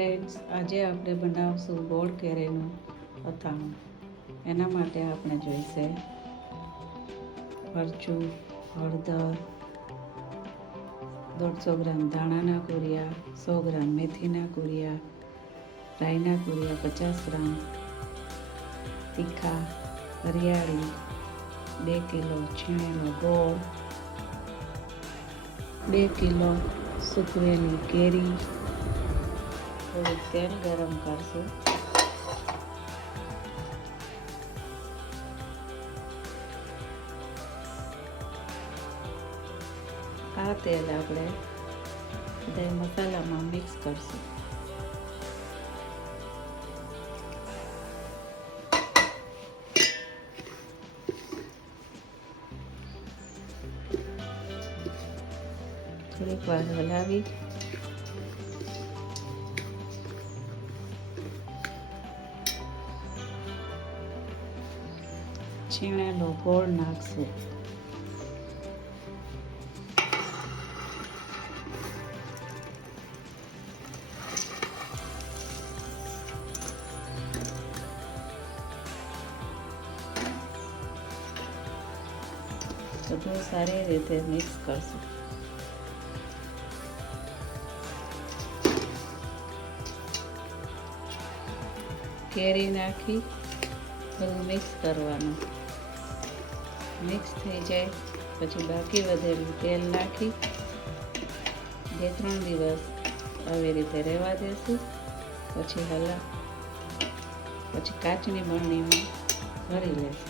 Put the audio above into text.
Friends, આજે આપણે બનાવશું ગોળ કેરીનું અથાણું. એના માટે આપણે જોઈશે મરચું, હળદર, 150 ગ્રામ ધાણાના કુરિયા, 100 ગ્રામ મેથીના કુરિયા, રાઈના કુરિયા 50 ગ્રામ, તીખા, હરિયાળી, 2 કિલો છીણેલો ગોળ, 2 કિલો સૂકવેલી કેરી. થોડુંક તેલ ગરમ કરશું. આ તેલ આપણે બધા મસાલામાં મિક્સ કરશું. થોડીક વાર હલાવી છીણેલો ગોળ નાખશું. બધું સારી રીતે મિક્સ કરશું. કેરી નાખી બધું મિક્સ કરવાનું. મિક્સ થઈ જાય પછી બાકી વધેલું તેલ નાખી 2-3 દિવસ આવી રીતે રહેવા દેશું. પછી કાચની બરણીમાં ભરી લેશું.